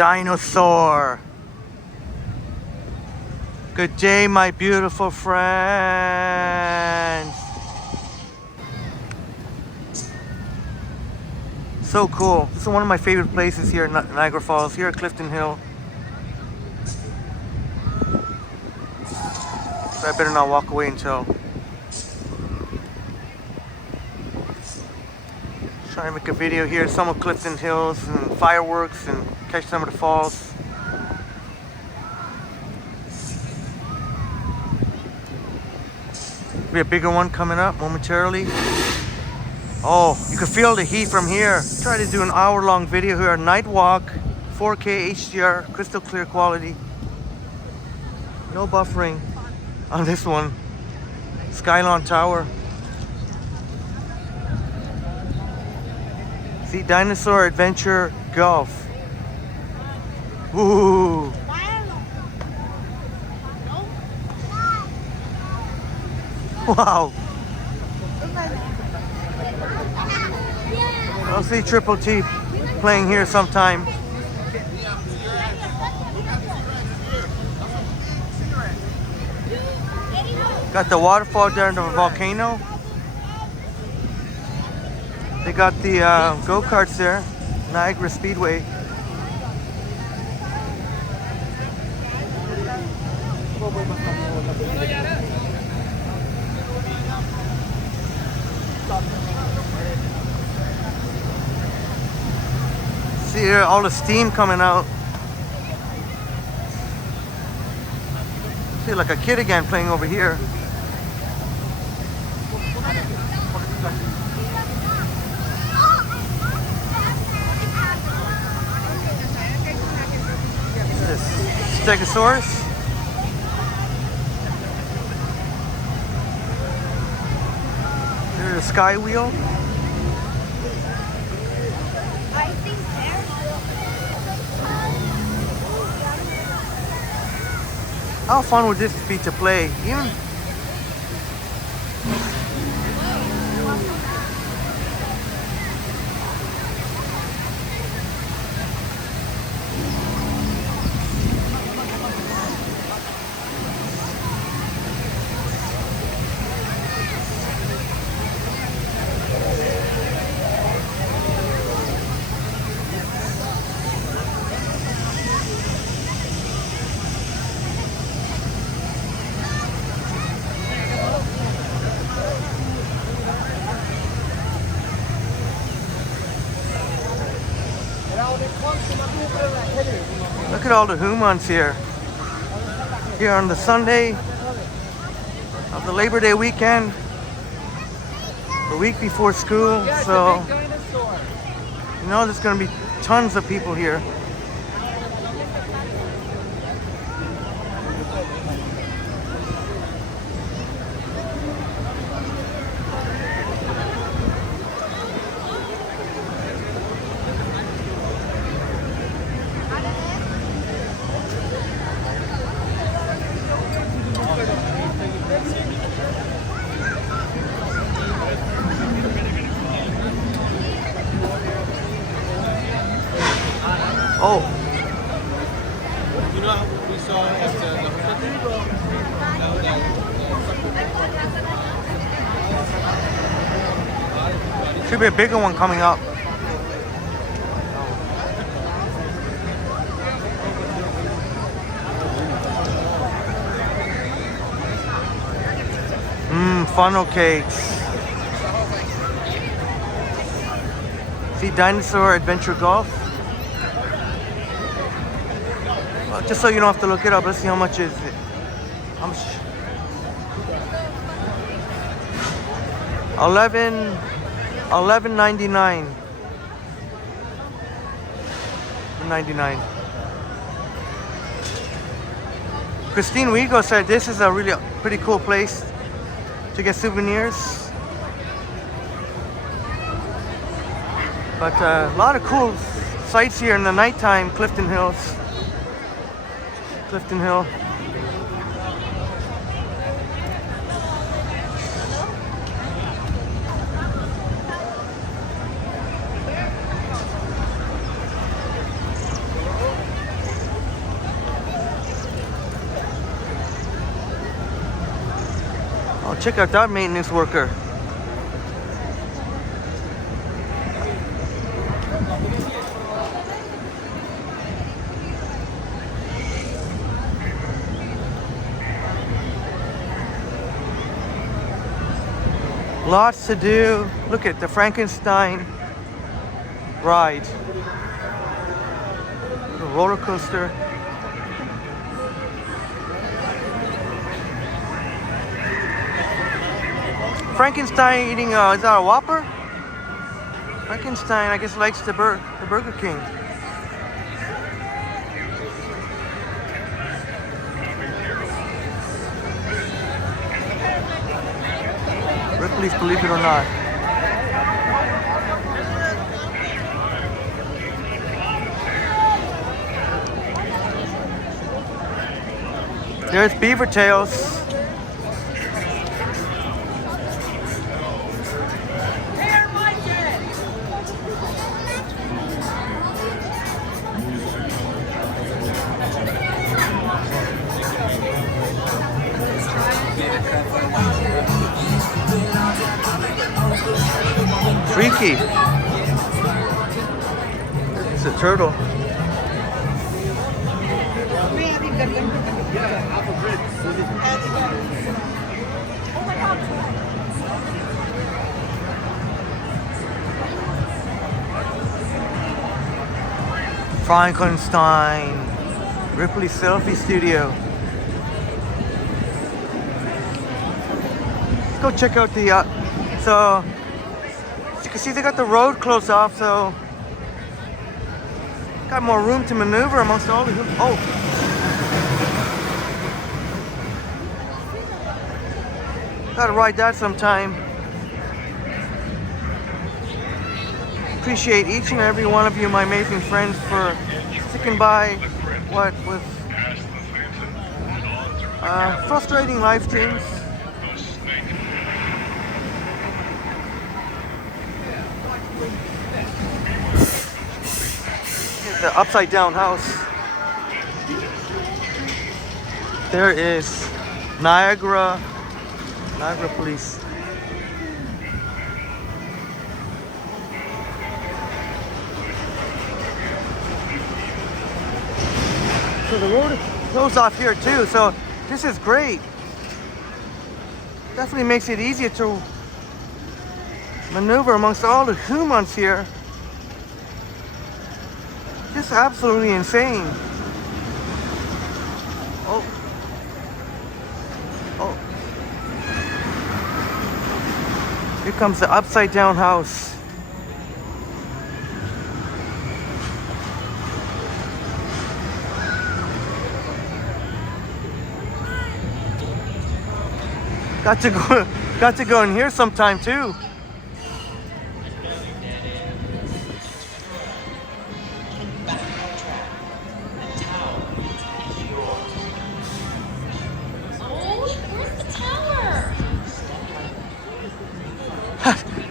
dinosaur. Good day, my beautiful friends. So cool. This is one of my favorite places here in Niagara Falls, here at Clifton Hill. So I better not walk away until. Trying to make a video here, some of Clifton Hills and fireworks and catch some of the falls. Be a bigger one coming up momentarily. Oh, you can feel the heat from here. Try to do an hour-long video here, night walk, 4K HDR, crystal clear quality. No buffering on this one. Skylon Tower. See, Dinosaur Adventure Golf. Ooh. Wow. I'll see Triple T playing here sometime. Got the waterfall there in the volcano. They got the go-karts there, Niagara Speedway. See here, all the steam coming out. Feel like a kid again playing over here. This Stegosaurus. There's a sky wheel. How fun would this be to play? Even look at all the humans here. Here on the Sunday of the Labor Day weekend. The week before school. So, you know, there's going to be tons of people here. Oh. You know we saw at the Should be a bigger one coming up. Funnel cakes. See, Dinosaur Adventure Golf. Well, just so you don't have to look it up, let's see how much is it. How much? 11.99. 99. Christine Wigo said this is a really pretty cool place to get souvenirs. But a lot of cool sights here in the nighttime, Clifton Hills. Clifton Hill. Oh, check out that maintenance worker. Lots to do. Look at the Frankenstein ride. The roller coaster. Frankenstein eating, is that a Whopper? Frankenstein, I guess, likes the Burger King. Ripley's Believe It or Not. There's Beaver Tails. Freaky. It's a turtle. Frankenstein. Ripley Selfie Studio. Let's go check out the so as you can see, they got the road closed off, so got more room to maneuver amongst all the gotta ride that sometime. Appreciate each and every one of you, my amazing friends, for sticking by what was frustrating live streams. Here's the upside down house. There is Niagara Police. So the road goes off here too, so this is great. Definitely makes it easier to maneuver amongst all the humans here. Just absolutely insane. Oh. Here comes the upside down house. Got to go in here sometime too.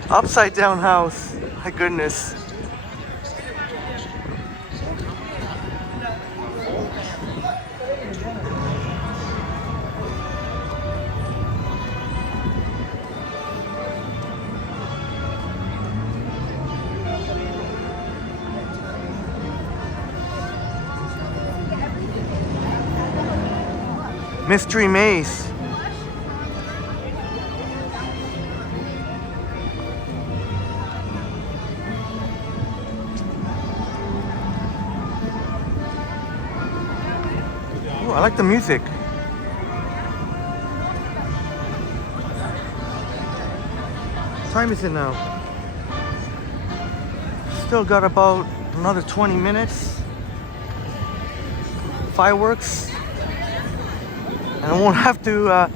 Upside down house. My goodness. Mystery Maze. Oh, I like the music. What time is it now? Still got about another 20 minutes. Fireworks. And I won't have to,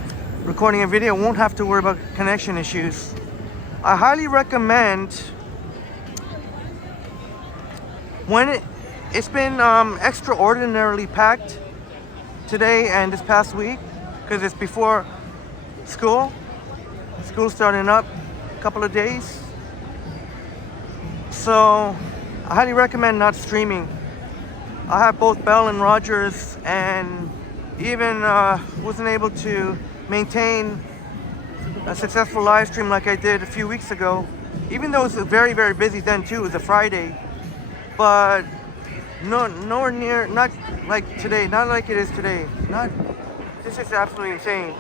recording a video, won't have to worry about connection issues. I highly recommend, when it's been extraordinarily packed today and this past week, because it's before school. School's starting up a couple of days. So I highly recommend not streaming. I have both Bell and Rogers, and even wasn't able to maintain a successful live stream like I did a few weeks ago. Even though it was very, very busy then too, it was a Friday. But nowhere near, not like today, not like it is today. This is absolutely insane.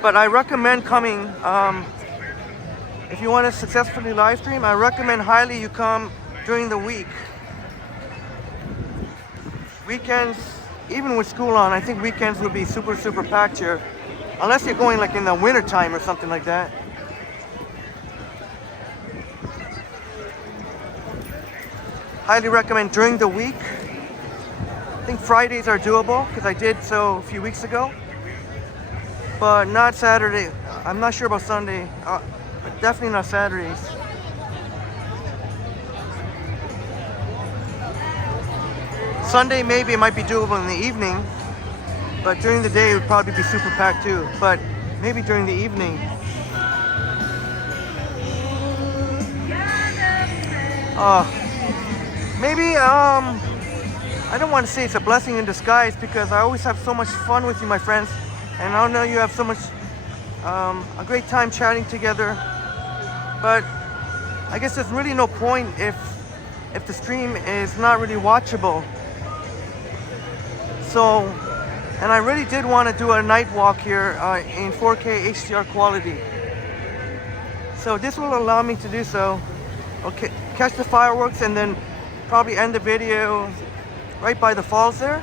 But I recommend coming. If you want to successfully live stream, I recommend highly you come during the week. Weekends, even with school on, I think weekends will be super, super packed here. Unless you're going like in the winter time or something like that. Highly recommend during the week. I think Fridays are doable because I did so a few weeks ago. But not Saturday. I'm not sure about Sunday. But definitely not Saturdays. Sunday maybe it might be doable in the evening. But during the day it would probably be super packed too. But maybe during the evening. Maybe I don't want to say it's a blessing in disguise because I always have so much fun with you, my friends. And I know you have so much a great time chatting together. But I guess there's really no point if the stream is not really watchable. So, and I really did want to do a night walk here in 4K HDR quality. So this will allow me to do so. Okay, catch the fireworks and then probably end the video right by the falls there.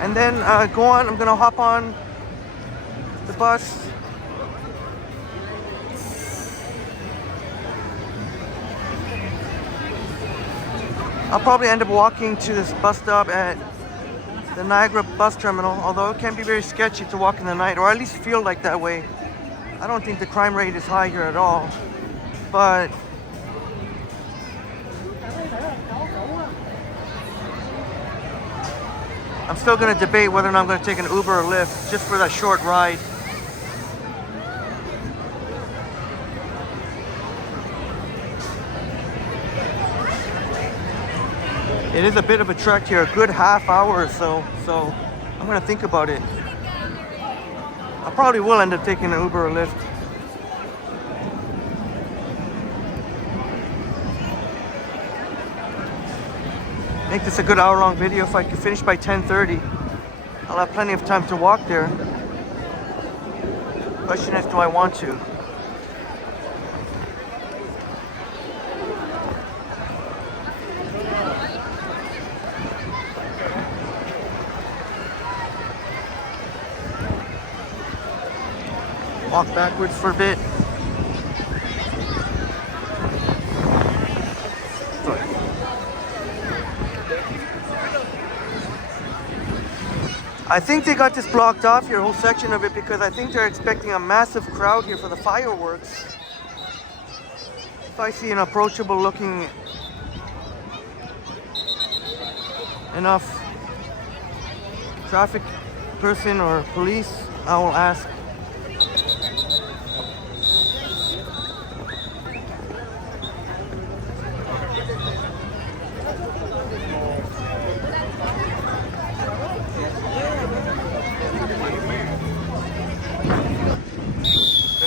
And then go on. I'm gonna hop on the bus. I'll probably end up walking to this bus stop at the Niagara bus terminal, although it can be very sketchy to walk in the night, or at least feel like that way. I don't think the crime rate is high here at all, but I'm still going to debate whether or not I'm going to take an Uber or Lyft just for that short ride. It is a bit of a trek here, a good half hour or so I'm going to think about it. I probably will end up taking an Uber or Lyft. Make this a good hour-long video. If I can finish by 10:30, I'll have plenty of time to walk there. Question is, do I want to? Walk backwards for a bit. I think they got this blocked off here, a whole section of it, because I think they're expecting a massive crowd here for the fireworks. If I see an approachable looking enough traffic person or police, I will ask.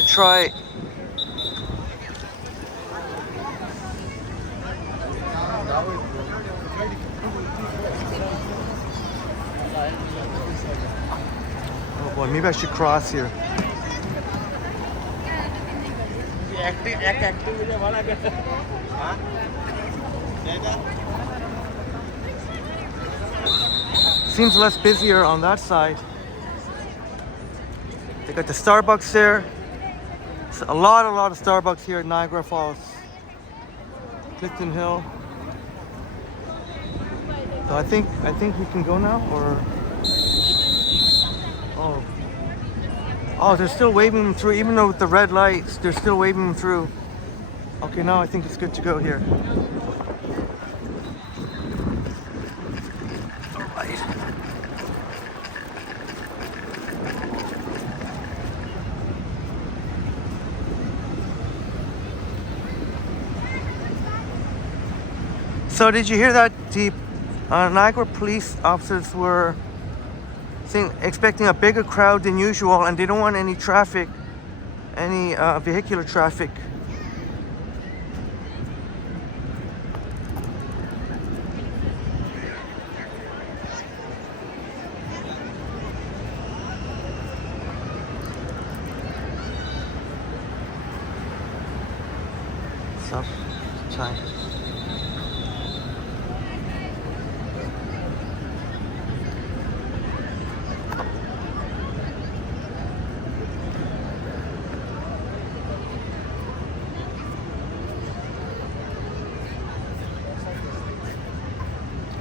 Try. Oh boy, maybe I should cross here. Seems less busier on that side. They got the Starbucks there. A lot of Starbucks here at Niagara Falls. Clifton Hill. So I think we can go now, or oh, they're still waving them through, even though with the red lights, they're still waving them through. Okay, now I think it's good to go here. So did you hear that deep Niagara police officers were expecting a bigger crowd than usual, and they don't want any traffic, any vehicular traffic. Stop time.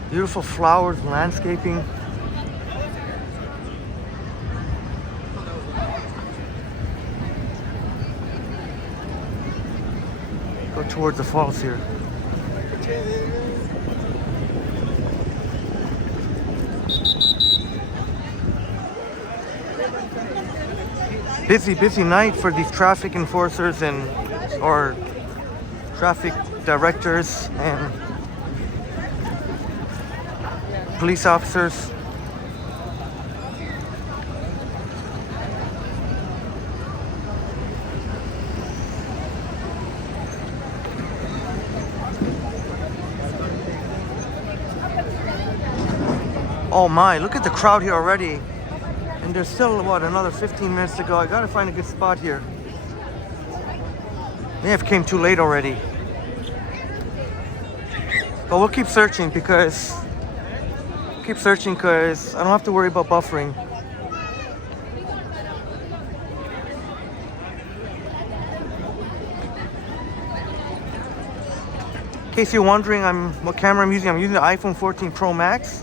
Beautiful flowers, landscaping. Go towards the falls here. Busy night for these traffic enforcers or traffic directors and police officers. Oh my, look at the crowd here already. And there's still, what, another 15 minutes to go. I gotta find a good spot here. May have came too late already. But we'll keep searching because I don't have to worry about buffering. In case you're wondering what camera I'm using the iPhone 14 Pro Max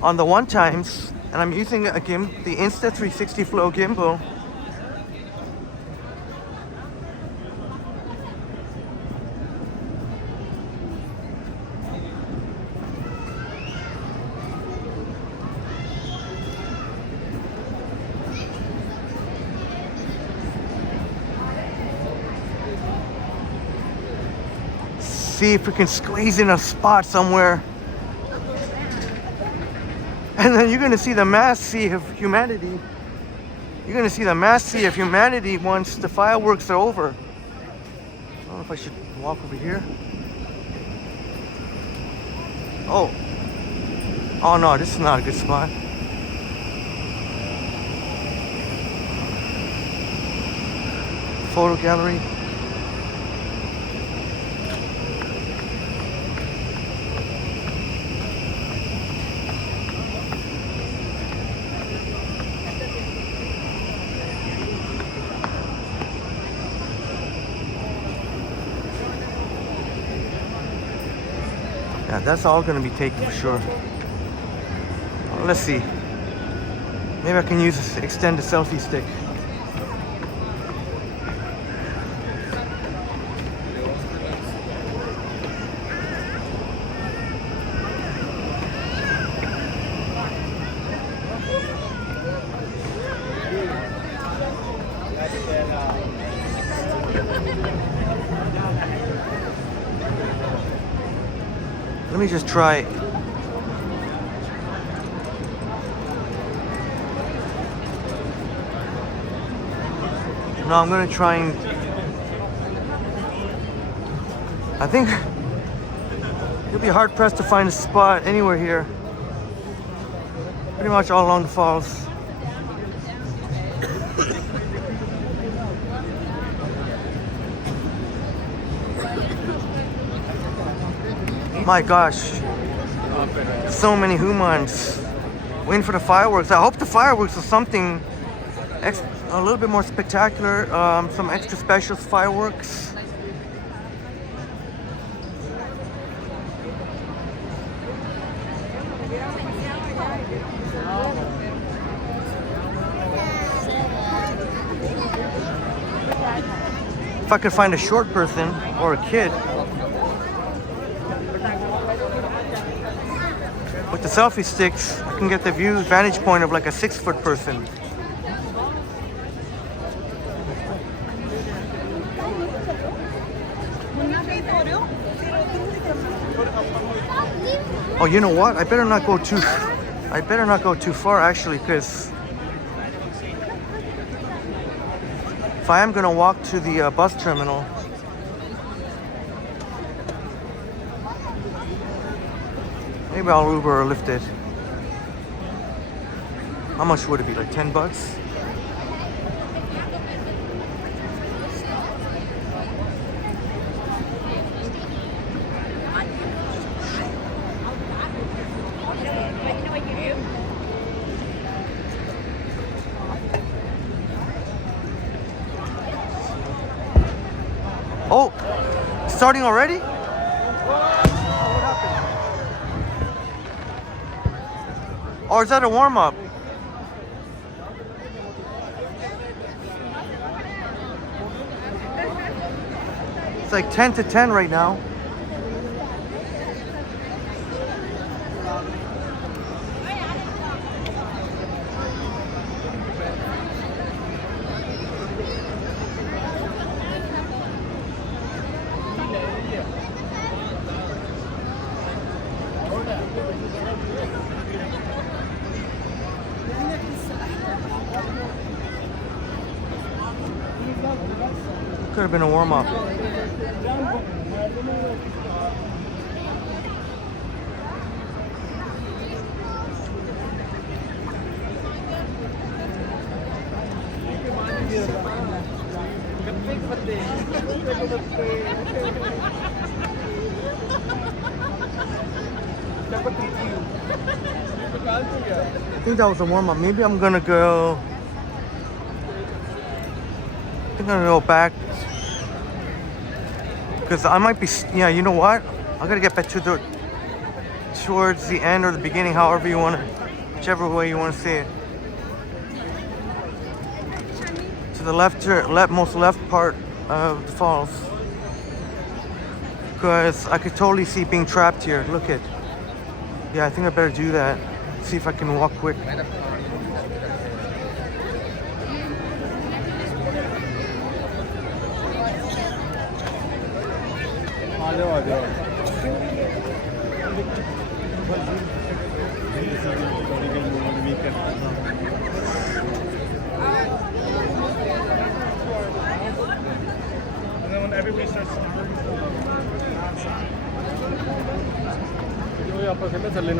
on the 1x, and I'm using the Insta360 Flow gimbal. See if we can squeeze in a spot somewhere. And then you're gonna see the mass sea of humanity. You're gonna see the mass sea of humanity once the fireworks are over. I don't know if I should walk over here. Oh no, this is not a good spot. Photo gallery. Yeah, that's all gonna be taken for sure. Well, let's see. Maybe I can extend the selfie stick. Let me just try. No, I'm gonna try and. I think you'll be hard pressed to find a spot anywhere here. Pretty much all along the falls. My gosh, so many humans waiting for the fireworks. I hope the fireworks are something a little bit more spectacular, some extra special fireworks. If I could find a short person or a kid. With the selfie sticks, I can get the vantage point of like a 6-foot person. Oh, you know what? I better not go too far actually, because if I am gonna walk to the bus terminal, maybe I'll Uber or Lyft it. How much would it be? Like 10 bucks? Oh, starting already? Or is that a warm-up? It's like 10 to 10 right now. Could have been a warm-up. I think that was a warm-up. Maybe I'm gonna go. I think I'm gonna go back because I might be. Yeah, you know what? I'm gonna get back to towards the end or the beginning, however you want to, whichever way you want to see it. To the most left part of the falls, because I could totally see being trapped here. Look at. Yeah, I think I better do that. See if I can walk quick.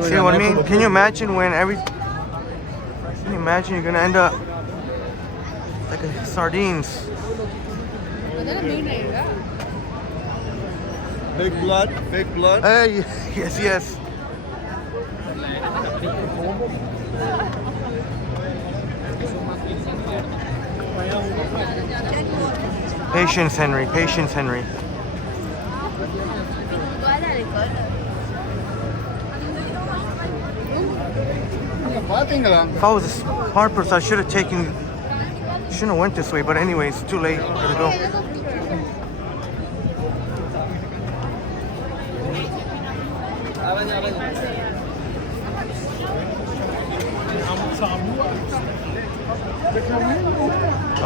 See what I mean? Can you imagine when Can you imagine you're gonna end up like sardines? Big blood, big blood. Hey, yes, yes. Patience, Henry. Patience, Henry. If I was a smart person, I should have shouldn't have went this way, but anyways, too late. Gotta go.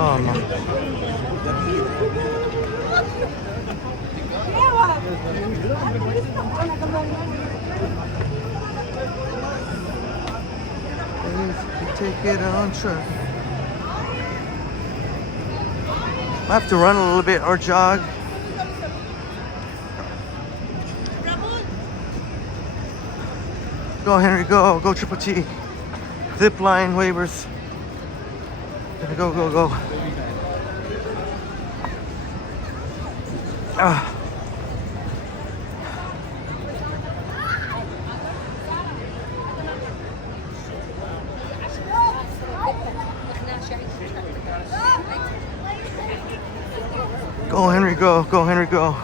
Oh no. Take it on track. I have to run a little bit or jog. Go Henry, go. Go Triple T. Zip line waivers. Go, go, go. Ah. Go Henry, go. Go Henry, go.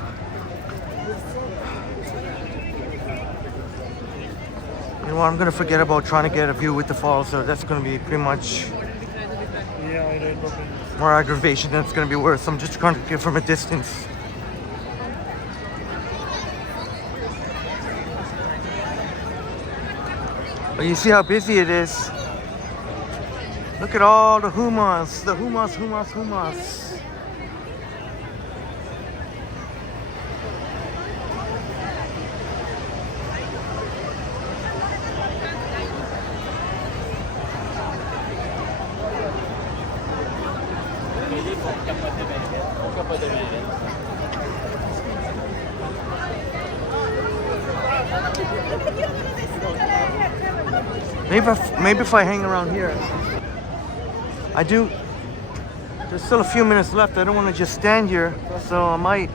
You know what? I'm gonna forget about trying to get a view with the falls, so that's gonna be pretty much more aggravation than it's gonna be worth. I'm just trying to get from a distance. But you see how busy it is. Look at all the humas, humas. Maybe if I hang around here. I do. There's still a few minutes left. I don't want to just stand here, so I might.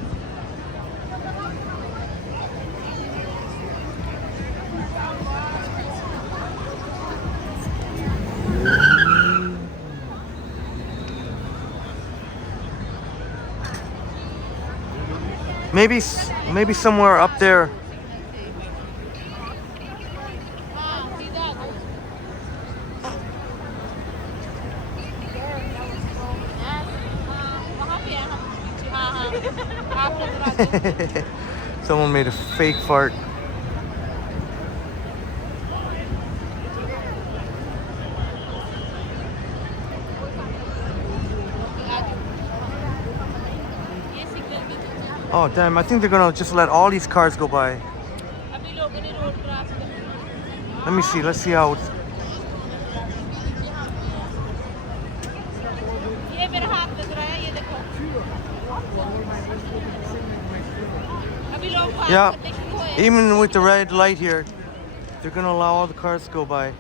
Maybe somewhere up there. Someone made a fake fart. Oh damn, I think they're gonna just let all these cars go by. Let me see, let's see how it's... Yeah, even with the red light here, they're gonna allow all the cars to go by.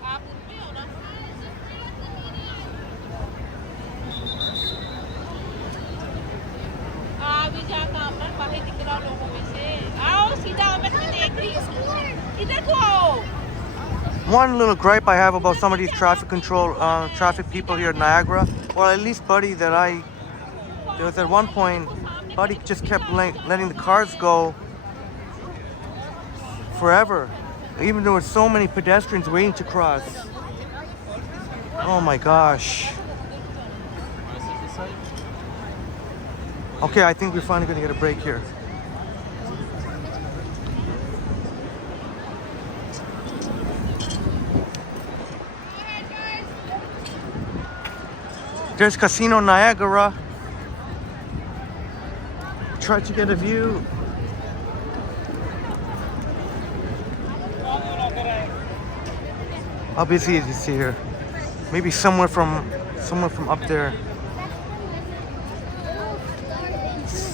One little gripe I have about some of these traffic people here at Niagara, or at least Buddy, there was at one point, Buddy just kept letting the cars go forever, even though there's so many pedestrians waiting to cross. Oh my gosh. Okay, I think we're finally gonna get a break here. There's Casino Niagara. Try to get a view. How busy is this here? Maybe somewhere from up there.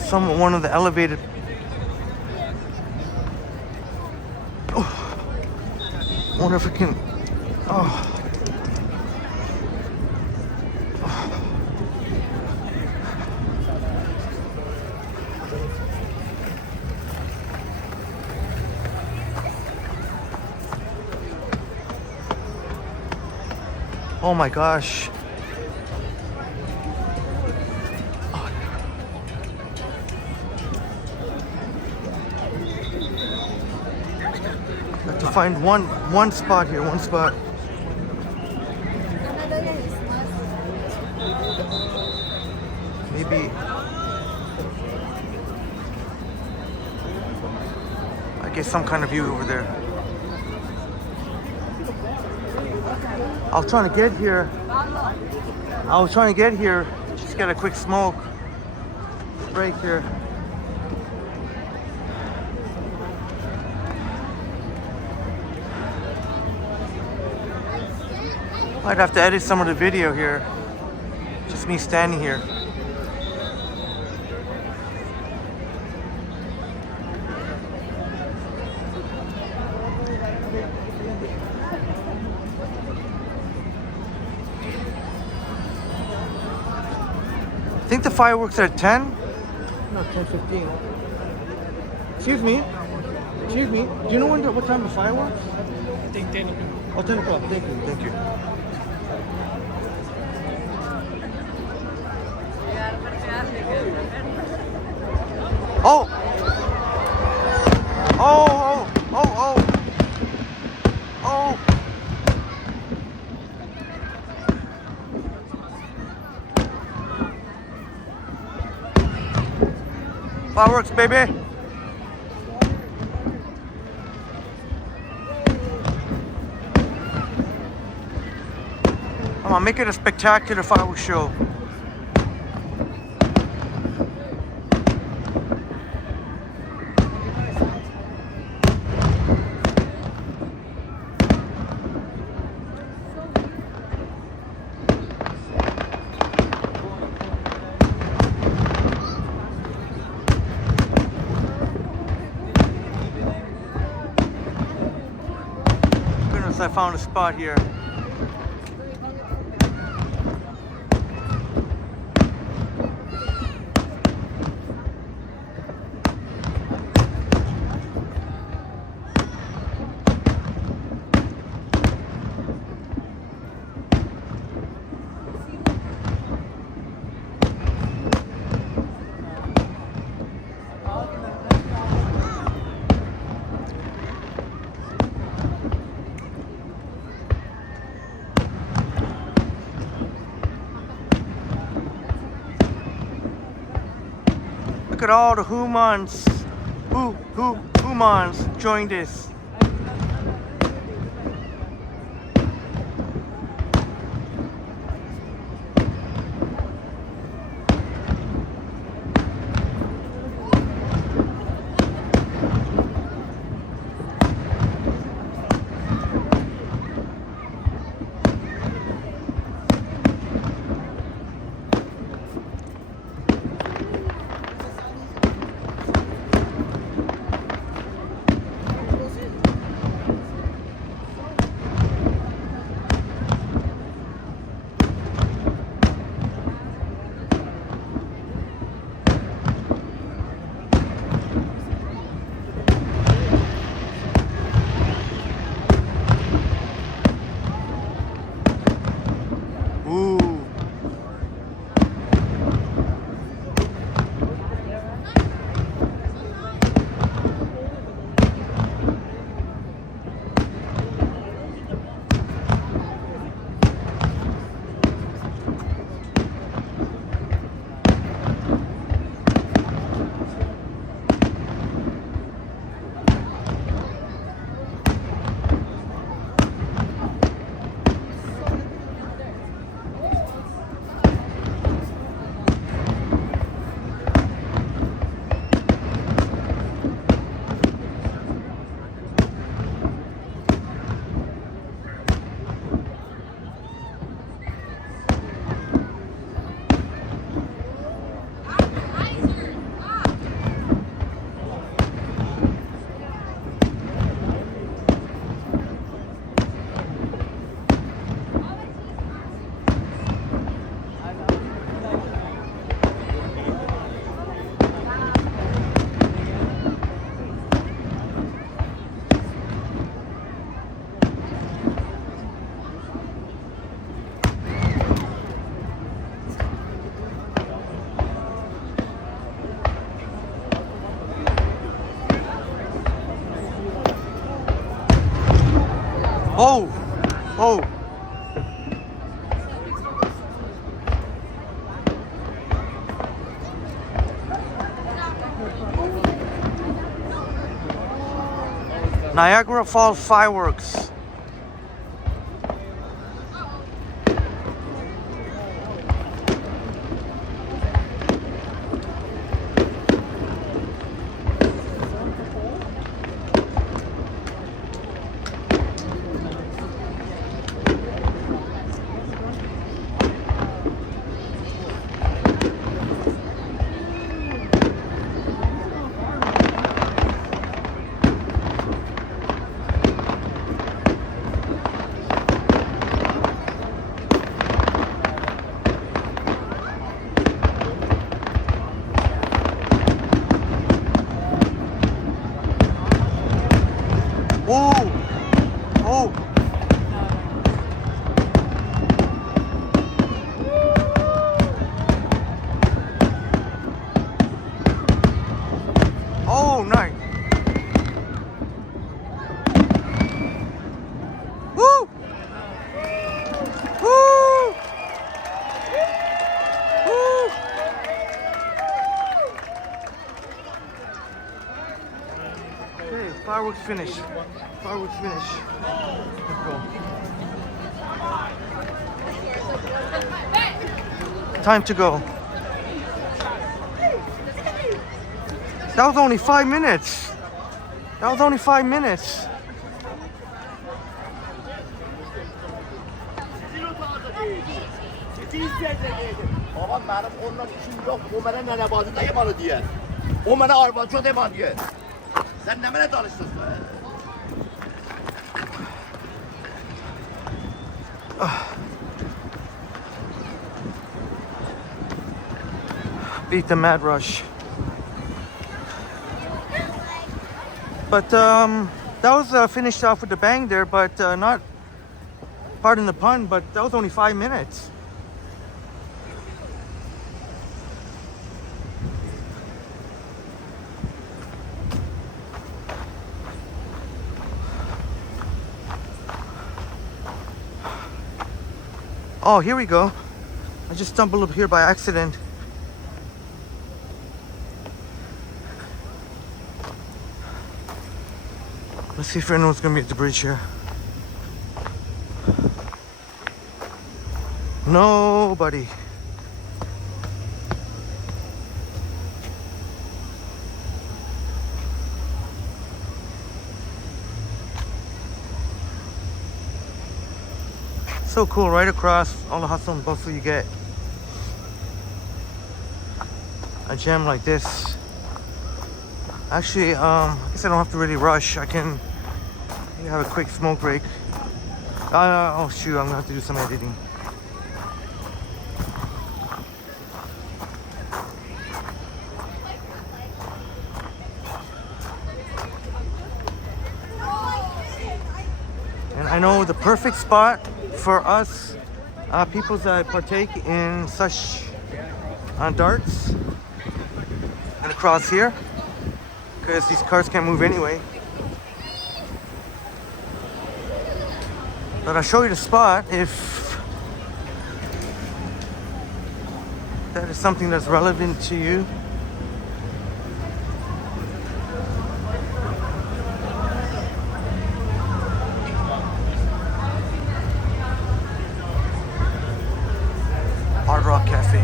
One of the elevated. Oh, wonder if I can. Oh. Oh my gosh. I have to find one spot here, one spot. Maybe I get some kind of view over there. I was trying to get here. Just get a quick smoke break here. I'd have to edit some of the video here. Just me standing here. I think the fireworks are at 10? No, 10:15. Excuse me. Do you know what time the fireworks? I think 10 o'clock. Oh, 10 o'clock. Thank you. Oh! Fireworks, baby! Come on, make it a spectacular fireworks show. I found a spot here. Look at all the humans join this. Ooh. Oh, oh. Niagara Falls fireworks. Oh, oh. Oh, nice. Woo! Woo! Woo! Okay, fireworks finish. Fireworks finish. Let's go. Time to go. That was only 5 minutes. That was only 5 minutes. Babam benim onunla işim yok. O bana ne nebazı dayımalı diye. O bana arbaço dema diye. Sen ne bana tanıştın? Beat the mad rush. But that was finished off with a bang there, but not, pardon the pun, but that was only 5 minutes. Oh, here we go. I just stumbled up here by accident. Let's see if anyone's gonna be at the bridge here. Nobody. So cool, right across all the hustle and bustle you get. A gem like this. Actually, I guess I don't have to really rush. I can maybe have a quick smoke break. Oh shoot, I'm gonna have to do some editing. And I know the perfect spot for us people that partake in such darts and across here, because these cars can't move anyway. But I'll show you the spot if that is something that's relevant to you. Hard Rock Cafe.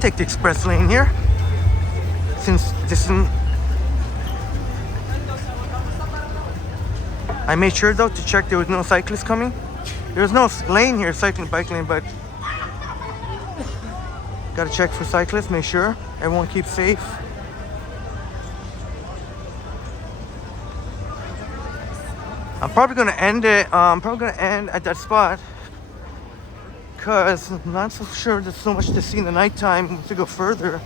Take the express lane here, since this is. I made sure though to check there was no cyclists coming. There was no lane here, cycling bike lane, but gotta check for cyclists, make sure everyone keeps safe. I'm probably gonna end it. I'm probably gonna end at that spot, because I'm not so sure there's so much to see in the nighttime to go further.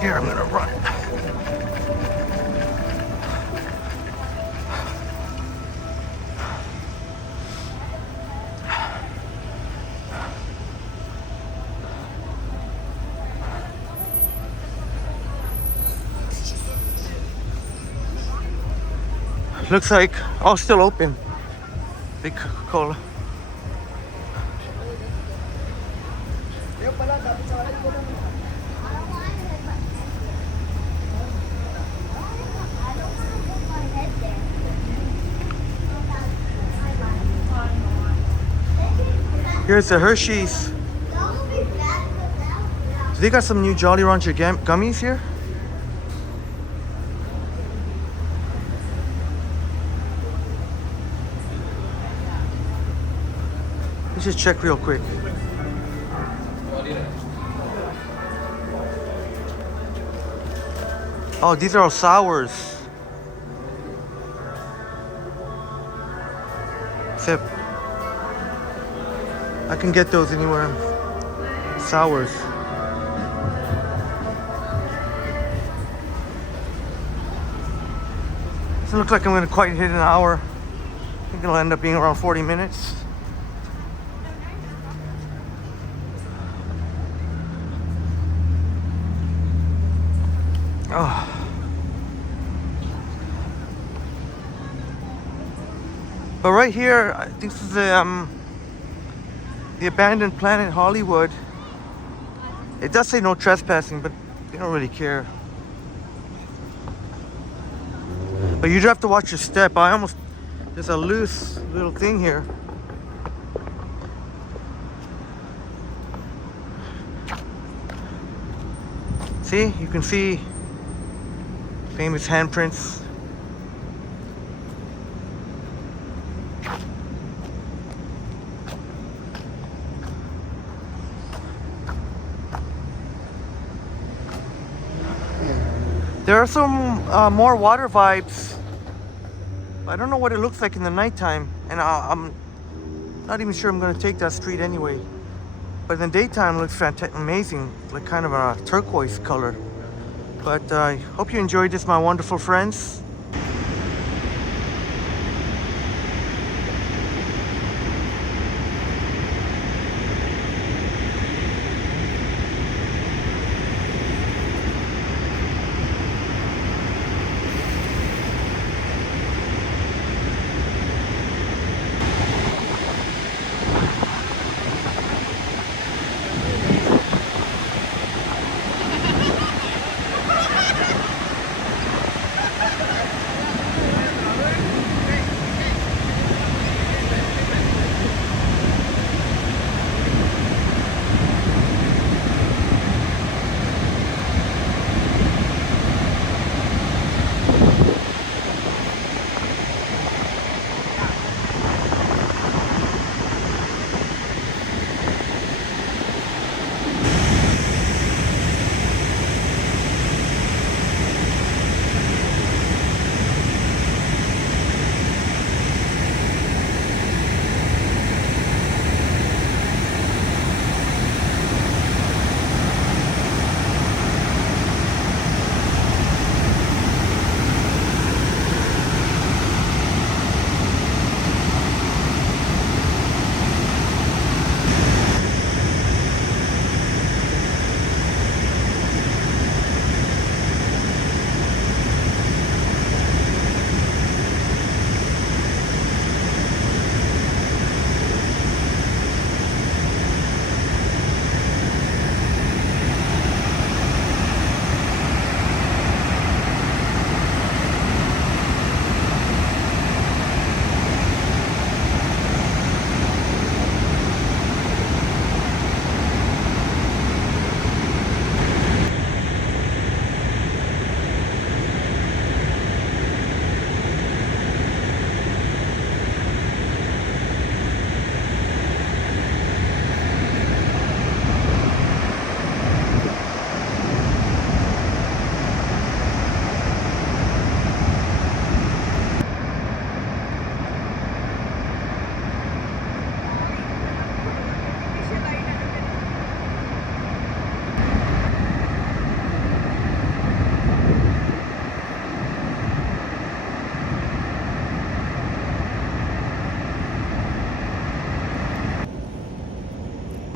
Here, I'm gonna run. Looks like all still open. Big Coca-Cola. Here's the Hershey's. So they got some new Jolly Rancher gummies here. Let's just check real quick. Oh, these are all sours. Except I can get those anywhere. Sours. Doesn't look like I'm gonna quite hit an hour. I think it'll end up being around 40 minutes. Oh. But right here, I think this is the abandoned Planet Hollywood. It does say no trespassing, but they don't really care. But you do have to watch your step. There's a loose little thing here. See, you can see famous handprints. There are some more water vibes. I don't know what it looks like in the nighttime, and I'm not even sure I'm going to take that street anyway. But in the daytime, it looks amazing, like kind of a turquoise color. But I hope you enjoyed this, my wonderful friends.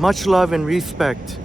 Much love and respect.